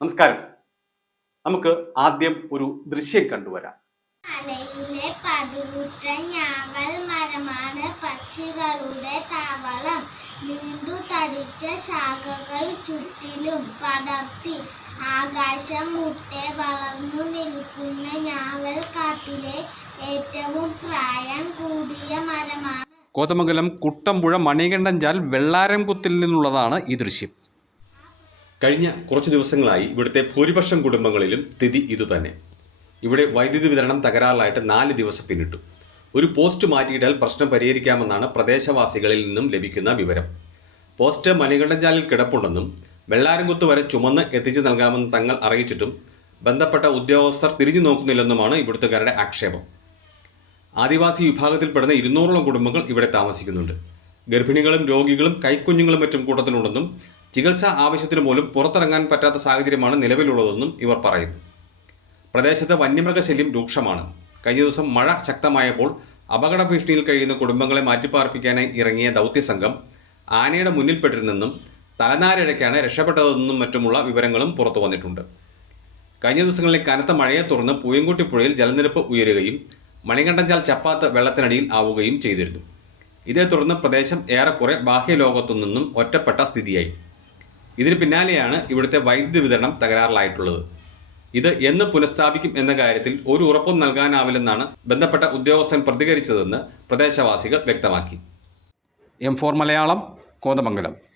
നമസ്കാരം. നമുക്ക് ആദ്യം ഒരു ദൃശ്യം കണ്ടുവരാം. മലയിലെ പടുകുറ്റ ഞാവൽ മരമാണ് പക്ഷികളുടെ താവളം. നീണ്ടു തടിച്ച ശാഖകൾ ചുറ്റിലും പടർത്തി ആകാശം മുട്ടെ വളർന്നു നിൽക്കുന്ന ഞാവൽ കാട്ടിലെ ഏറ്റവും പ്രായം കൂടിയ മരമാണ്. കോതമംഗലം കുട്ടമ്പുഴ മണികണ്ഠൻചാൽ വെള്ളാരംകുത്തിൽ നിന്നുള്ളതാണ് ഈ ദൃശ്യം. കഴിഞ്ഞ കുറച്ച് ദിവസങ്ങളായി ഇവിടുത്തെ ഭൂരിപക്ഷം കുടുംബങ്ങളിലും സ്ഥിതി ഇതുതന്നെ. ഇവിടെ വൈദ്യുതി വിതരണം തകരാറിലായിട്ട് നാല് ദിവസം പിന്നിട്ടു. ഒരു പോസ്റ്റ് മാറ്റിയിട്ടാൽ പ്രശ്നം പരിഹരിക്കാമെന്നാണ് പ്രദേശവാസികളിൽ നിന്നും ലഭിക്കുന്ന വിവരം. പോസ്റ്റ് മണികണ്ഠൻചാലിൽ കിടപ്പുണ്ടെന്നും വെള്ളാരംകുത്ത് വരെ ചുമന്ന് എത്തിച്ചു നൽകാമെന്ന് തങ്ങൾ അറിയിച്ചിട്ടും ബന്ധപ്പെട്ട ഉദ്യോഗസ്ഥർ തിരിഞ്ഞു നോക്കുന്നില്ലെന്നുമാണ് ഇവിടുത്തുകാരുടെ ആക്ഷേപം. ആദിവാസി വിഭാഗത്തിൽപ്പെടുന്ന ഇരുന്നൂറോളം കുടുംബങ്ങൾ ഇവിടെ താമസിക്കുന്നുണ്ട്. ഗർഭിണികളും രോഗികളും കൈക്കുഞ്ഞുങ്ങളും മറ്റും കൂട്ടത്തിലുണ്ടെന്നും ചികിത്സാ ആവശ്യത്തിന് പോലും പുറത്തിറങ്ങാൻ പറ്റാത്ത സാഹചര്യമാണ് നിലവിലുള്ളതെന്നും ഇവർ പറയുന്നു. പ്രദേശത്ത് വന്യമൃഗശല്യം രൂക്ഷമാണ്. കഴിഞ്ഞ ദിവസം മഴ ശക്തമായപ്പോൾ അപകട ഭീഷണിയിൽ കഴിയുന്ന കുടുംബങ്ങളെ മാറ്റിപ്പാർപ്പിക്കാനായി ഇറങ്ങിയ ദൗത്യസംഘം ആനയുടെ മുന്നിൽപ്പെട്ടിരുന്നെന്നും തലനാരിഴയ്ക്കാണ് രക്ഷപ്പെട്ടതെന്നും മറ്റുമുള്ള വിവരങ്ങളും പുറത്തു വന്നിട്ടുണ്ട്. കഴിഞ്ഞ ദിവസങ്ങളിൽ കനത്ത മഴയെ തുടർന്ന് പൂയംകുട്ടി പുഴയിൽ ജലനിരപ്പ് ഉയരുകയും മണികണ്ഠഞ്ചാൽ ചപ്പാത്ത് വെള്ളത്തിനടിയിൽ ആവുകയും ചെയ്തിരുന്നു. ഇതേ തുടർന്ന് പ്രദേശം ഏറെക്കുറെ ബാഹ്യലോകത്തു നിന്നും ഒറ്റപ്പെട്ട സ്ഥിതിയായി. ഇതിന് പിന്നാലെയാണ് ഇവിടുത്തെ വൈദ്യുതി വിതരണം തകരാറിലായിട്ടുള്ളത്. ഇത് എന്ന് പുനഃസ്ഥാപിക്കും എന്ന കാര്യത്തിൽ ഒരു ഉറപ്പും നൽകാനാവില്ലെന്നാണ് ബന്ധപ്പെട്ട ഉദ്യോഗസ്ഥൻ പ്രതികരിച്ചതെന്ന് പ്രദേശവാസികൾ വ്യക്തമാക്കി. M four Malayalam Kothamangalam.